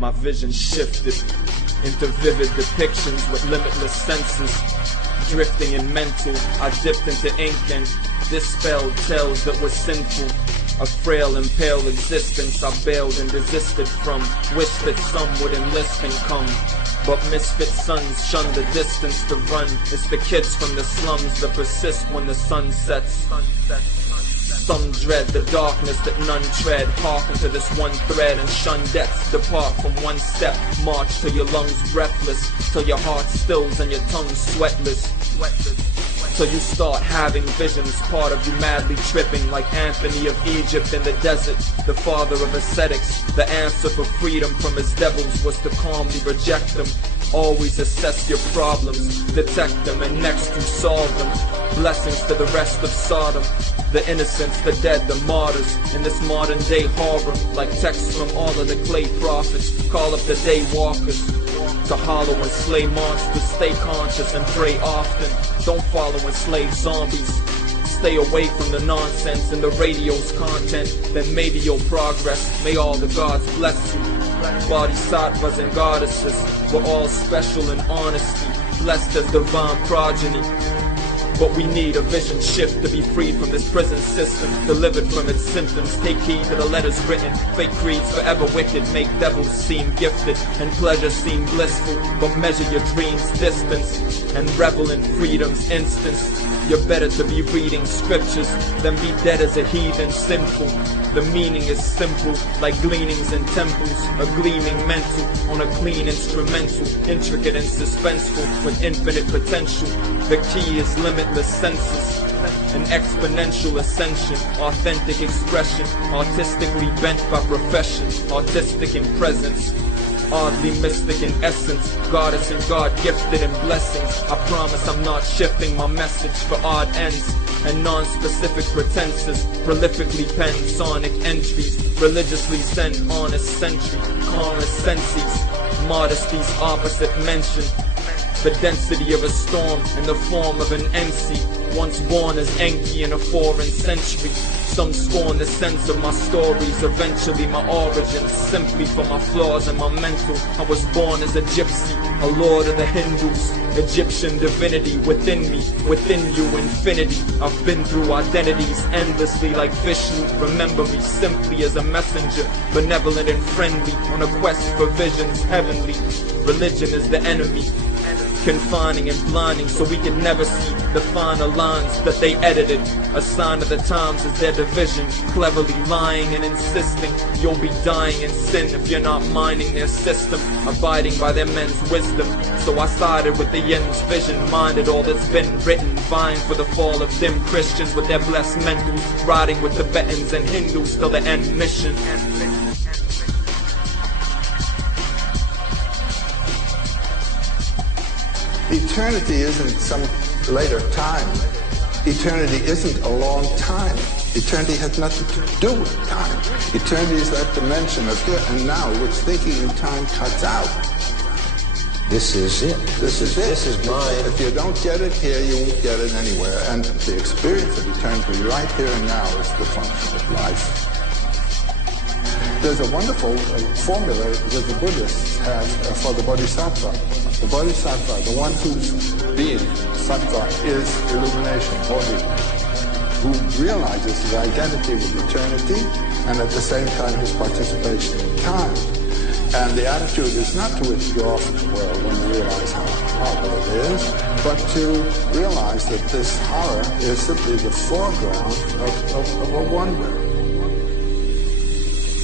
my vision shifted into vivid depictions with limitless senses. Drifting in mental, I dipped into ink and dispelled tales that were sinful. A frail and pale existence I bailed and desisted from. Wish that some would enlist and come, but misfit sons shun the distance to run. It's the kids from the slums that persist when the sun sets. Some dread the darkness that none tread. Hearken to this one thread and shun deaths. Depart from one step, march till your lungs breathless, till your heart stills and your tongue sweatless. So you start having visions, part of you madly tripping like Anthony of Egypt in the desert, the father of ascetics. The answer for freedom from his devils was to calmly reject them. Always assess your problems, detect them, and next you solve them. Blessings to the rest of Sodom, the innocents, the dead, the martyrs. In this modern day horror, like texts from all of the clay prophets, call up the day walkers to hollow and slay monsters. Stay conscious and pray often. Don't follow enslaved zombies. Stay away from the nonsense in the radio's content. Then maybe you'll progress. May all the gods bless you. Bodhisattvas and goddesses, we're all special in honesty, blessed as divine progeny. But we need a vision shift to be freed from this prison system, delivered from its symptoms. Take heed to the letters written. Fake creeds forever wicked, make devils seem gifted and pleasure seem blissful. But measure your dreams' distance and revel in freedom's instance. You're better to be reading scriptures than be dead as a heathen sinful. The meaning is simple, like gleanings in temples. A gleaming mental on a clean instrumental, intricate and suspenseful with infinite potential. The key is limitless senses, an exponential ascension, authentic expression, artistically bent by profession, artistic in presence, oddly mystic in essence, goddess and God gifted in blessings. I promise I'm not shifting my message for odd ends and non-specific pretenses. Prolifically pen sonic entries, religiously send honest sentry, calmest senses, modesty's opposite mention. The density of a storm in the form of an NC, once born as Enki in a foreign century. Some scorn the sense of my stories, eventually my origins, simply for my flaws and my mental. I was born as a gypsy, a lord of the Hindus, Egyptian divinity within me, within you infinity. I've been through identities endlessly like Vishnu. Remember me simply as a messenger, benevolent and friendly, on a quest for visions heavenly. Religion is the enemy, confining and blinding, so we can never see the finer lines that they edited. A sign of the times is their division, cleverly lying and insisting you'll be dying in sin if you're not minding their system, abiding by their men's wisdom. So I sided with the yin's vision, minded all that's been written, vying for the fall of dim Christians with their blessed mentals, riding with Tibetans and Hindus till the end mission. Eternity isn't some later time. Eternity isn't a long time. Eternity has nothing to do with time. Eternity is that dimension of here and now, which thinking in time cuts out. This is it. This is it. This is mine. If you don't get it here, you won't get it anywhere. And the experience of eternity right here and now is the function of life. There's a wonderful formula that the Buddhists have for the Bodhisattva. The Bodhisattva, the one whose being, sattva, is illumination, bodhi, who realizes his identity with eternity and at the same time his participation in time. And the attitude is not to withdraw from the world when you realize how horrible it is, but to realize that this horror is simply the foreground of a wonder.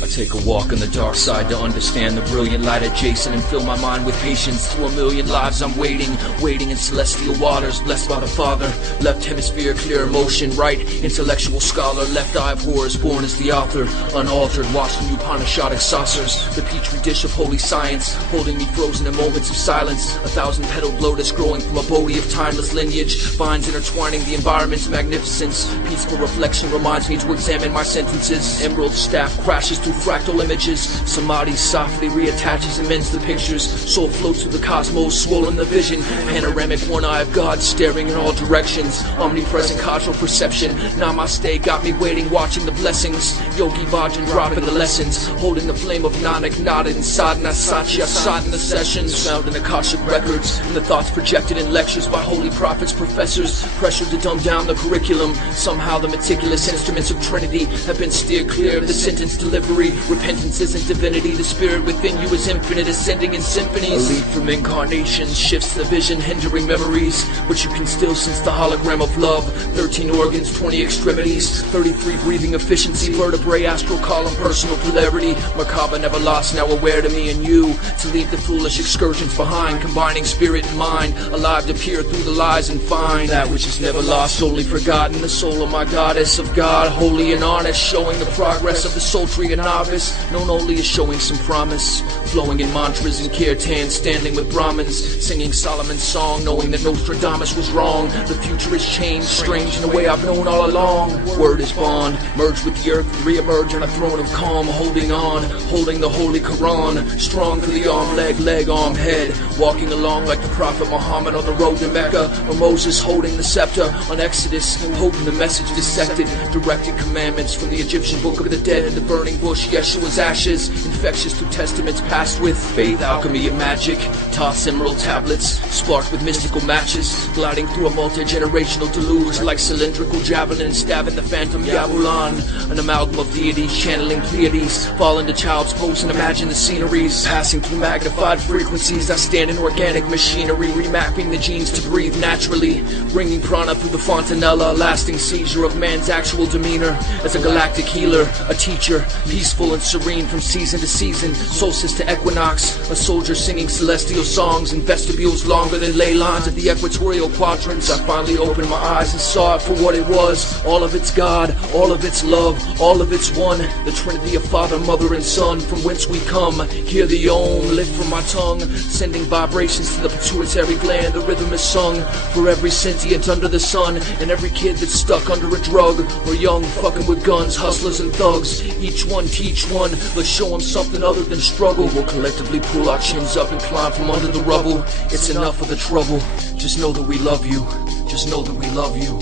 I take a walk on the dark side to understand the brilliant light adjacent and fill my mind with patience. Through a million lives I'm waiting in celestial waters, blessed by the Father. Left hemisphere, clear emotion, right intellectual scholar. Left eye of horrors, born as the author. Unaltered, watching Upanishadic saucers. The petri dish of holy science, holding me frozen in moments of silence. 1,000-petaled lotus growing from a bodhi of timeless lineage. Vines intertwining the environment's magnificence. Peaceful reflection reminds me to examine my sentences. Emerald staff crashes through fractal images. Samadhi softly reattaches and mends the pictures. Soul floats through the cosmos, swollen the vision. Panoramic one eye of God staring in all directions. Omnipresent causal perception. Namaste got me waiting, watching the blessings. Yogi Bhajan dropping the lessons. Holding the flame of Nanak, nodded in sadhana, satya, sought in the sessions. Found in Akashic records, and the thoughts projected in lectures by holy prophets, professors. Pressured to dumb down the curriculum. Somehow the meticulous instruments of Trinity have been steered clear of the sentence delivery. Repentance isn't divinity, the spirit within you is infinite, ascending in symphonies. A leap from incarnation shifts the vision, hindering memories, but you can still sense the hologram of love. 13 organs, 20 extremities, 33 breathing efficiency, vertebrae, astral column, personal polarity. Merkaba never lost, now aware to me and you, to leave the foolish excursions behind, combining spirit and mind, alive to peer through the lies and find that which is never lost, only forgotten. The soul of my goddess of God, holy and honest, showing the progress of the sultry and novice, known only as showing some promise, flowing in mantras and kirtan, standing with Brahmins, singing Solomon's song, knowing that Nostradamus was wrong. The future has changed, strange in a way I've known all along. Word is bond, merge with the earth, re-emerge on a throne of calm, holding on, holding the holy Quran, strong to the arm, leg, arm, head, walking along like the Prophet Muhammad on the road to Mecca, or Moses holding the scepter on Exodus, holding the message dissected, directed commandments from the Egyptian book of the dead in the burning bush, Yeshua's ashes, infectious through testaments passed with faith, alchemy and magic, toss emerald tablets, sparked with mystical matches, gliding through a multi-generational deluge like cylindrical javelins, stabbing the phantom Yabulan, an amalgam of deities, channeling Pleiades, fall into child's pose and imagine the sceneries, passing through magnified frequencies. I stand in organic machinery, remapping the genes to breathe naturally, bringing prana through the fontanella, a lasting seizure of man's actual demeanor, as a galactic healer, a teacher, peaceful and serene from season to season, solstice to equinox, a soldier singing celestial songs in vestibules longer than ley lines at the equatorial quadrants. I finally opened my eyes and saw it for what it was, all of its God, all of its love, all of its one, the Trinity of Father, Mother, and Son, from whence we come. Hear the Om lift from my tongue, sending vibrations to the pituitary gland. The rhythm is sung for every sentient under the sun, and every kid that's stuck under a drug, or young fucking with guns, hustlers and thugs. Each one teach one, let's show them something other than struggle. We'll collectively pull our chins up and climb from under the rubble. It's enough of the trouble. Just know that we love you. Just know that we love you.